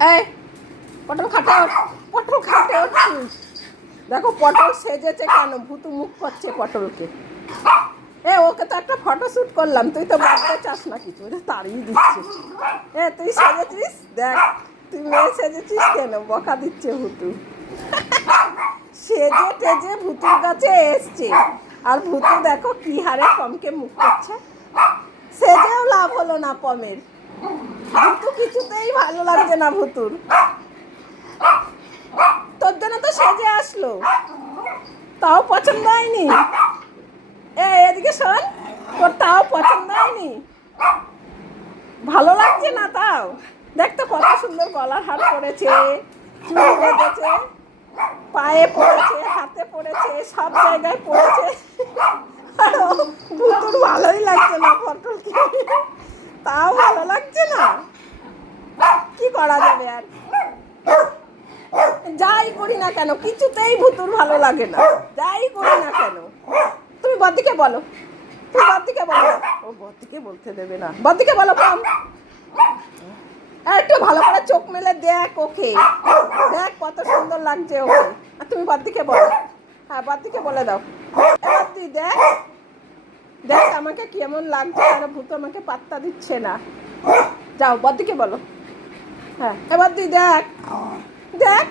এই, পটল খাটে পটল খাটে উঠছিস দেখো পটল সেজেছে কেন? ভুতু মুখ করছে পটলকে। এ, ওকে তো একটা ফটো শ্যুট করলাম, তুই তো বাড়তে চাস না কিছু ওটা তাড়িয়ে দিচ্ছে। এ, তুই সেজেছিস? দেখ, তুই মেয়ে সেজেছিস কেন? বকা দিচ্ছে ভুতু। সেজে টেজে ভুতুর কাছে এসছে। আর ভুতু দেখো কি হারে পমকে মুখ করছে। সেজেও লাভ হলো না পমের। ভুতু কিছুতেই ভালো লাগছে না ভুতুর। তোর জন্য তো সেজে আসলো। তাও পছন্দ হয়নি? এ, এদিকে শোন, তোর তাও পছন্দ হয়নি? ভালো লাগছে না তাও? দেখ তো কত সুন্দর গলার হার পড়েছে, চুল বেঁধেছে, পায়ে পড়েছে, হাতে পড়েছে, সব জায়গায় পড়েছে। ভুতুর ভালোই লাগছে না পটলকে তাও ভালো লাগছে না? কি করা যাবে আর? যাই করি না কেন, কিছুতেই ভুতুর ভালো লাগে না। যাই করি না কেন। তুমি বদিকে বলো। তুমি বদিকে বলো। ও বদিকে বলতে দেবে না। বদিকে বলো কম একটু ভালো করে চোখ মেলে দেখ ওকে। দেখ কত সুন্দর লাগছে ওকে। আর তুমি বদিকে বলো। হ্যাঁ বদিকে বলে দাও। এবার তুই দেখ। দেখ, আমাকে কেমন লাগছে আর ভূত আমাকে পাত্তা দিচ্ছে না। যাও বদিকে বলো। হ্যাঁ এবার তুই দেখ। দেখ,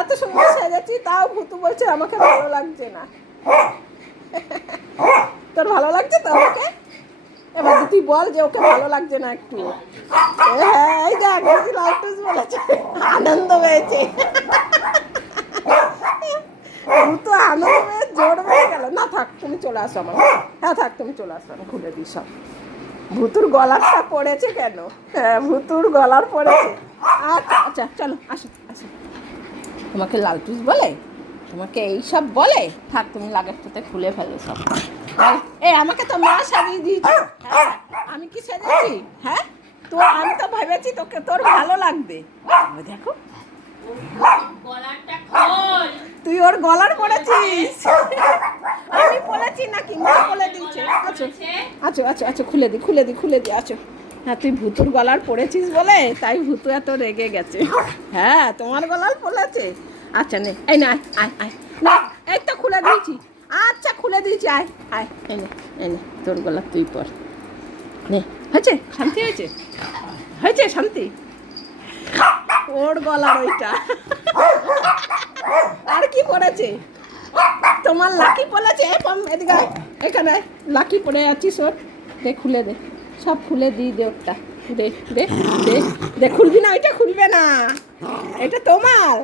এত সুন্দর সেজেছি তাও ভূতু বলছে আমাকে ভালো লাগছে না। তোর ভালো লাগছে তো আমাকে? এবার তুই বল যে ওকে ভালো লাগছে না একটু। হ্যাঁ এই দেখ লালটুস বলেছে, আনন্দ পেয়েছে। ভূতু আনন্দ জোর বেড়ে গেল। না থাক, তুমি চলে আসো আমার। হ্যাঁ থাক, তুমি চলে আসো, আমি খুলে দিই সব। ভুতুর গলারটা পড়েছে কেন? হ্যাঁ ভুতুর গলার পড়েছে। আচ্ছা আচ্ছা চলো, আসো আসো। তোমাকে লালটুস বলে? তোমাকে এই সব বলে? থাক, তুমি লাগের সাথে খুলে ফেলো সব। এই আমাকে তো মা সাজিয়ে দিয়েছি। হ্যাঁ আমি কি সেজেছি হ্যাঁ? তো আমি তো ভেবেছি তোকে তোর ভালো লাগবে। দেখো। গলারটা খোল। তুই ওর গলার পড়েছিস আমি পড়েছি নাকি? মা বলে দিয়েছে। আচ্ছা আচ্ছা আচ্ছা আচ্ছা খুলে দি খুলে দি খুলে দি আচ্ছা হ্যাঁ তুই ভুতুর গলার পড়েছিস বলে তাই ভুতু এত রেগে গেছে। হ্যাঁ তোমার গলার পড়েছে আচ্ছা নে এই না আয় আয়। না এই তো খুলে দিয়েছি। আচ্ছা খুলে দিয়েছি আয় আয় এই নে এই নে তোর গলা তুই পর। নে হয়েছে? শান্তি হয়েছে? হয়েছে শান্তি? ওর গলার ওইটা। পড়েছে তোমার লাকি পড়েছে এদিকে এখানে লাকি পড়ে আছিস ওর? দে, খুলে দে। সব খুলে দিই দে ওরটা। দে দে দে দে, খুলবি না, ওইটা খুলবে না। এটা তোমার।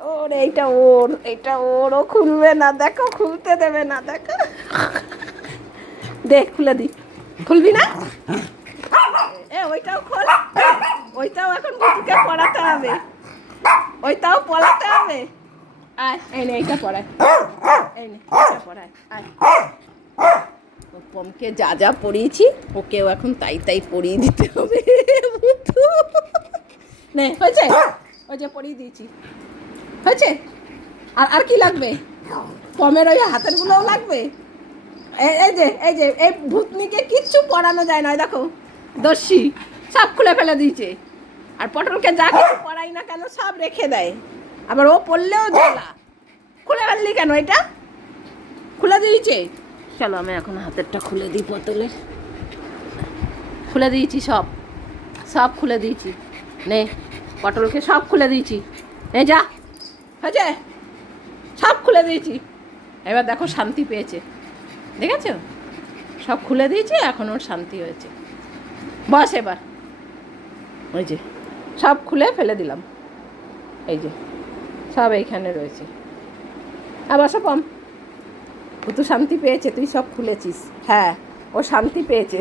ওর, এইটা ওর এইটা ওর, ও খুলবে না। দেখো, খুলতে দেবে না, দেখো। দে, খুলে দি। খুলবি না? এ, ওইটাও খোল। ওইটাও এখন পড়াতে হবে। ওইটাও পড়াতে হবে। আয় এই নে এইটা পড়ায় এই নে পড়ায় আয় ও পমকে যা যা পড়িয়েছি ওকেও এখন তাই তাই পড়িয়ে দিতে হবে বুদ্ধু নে হয়েছে ওই পড়িয়ে দিয়েছি হয়েছে আর আর কি লাগবে পমের ওই হাতেরগুলোও লাগবে এই- এই যে এই যে এই ভূতনিকে কিচ্ছু পড়ানো যায় না দেখো দর্শি সব খুলে ফেলে দিয়েছে আর পটলকে যা কিছু পড়াই না কেন সব রেখে দেয় আবার ও পড়লেও জ্বালা। খুলে ফেললি কেন এটা? খুলে দিয়েছে? চলো আমি এখন হাতেরটা খুলে দিই পটলের খুলে দিয়েছি সব। সব খুলে দিয়েছি। নে পটলকে সব খুলে দিয়েছি। নে যা। হয়েছে? সব খুলে দিয়েছি। এবার দেখো শান্তি পেয়েছে। দেখেছ? সব খুলে দিয়েছি এখন ওর শান্তি হয়েছে। বস এবার। ওই যে সব খুলে ফেলে দিলাম। এই যে। সব এইখানে রয়েছে। আবার সব ও তো শান্তি পেয়েছে, তুই সব খুলেছিস। হ্যাঁ ও শান্তি পেয়েছে।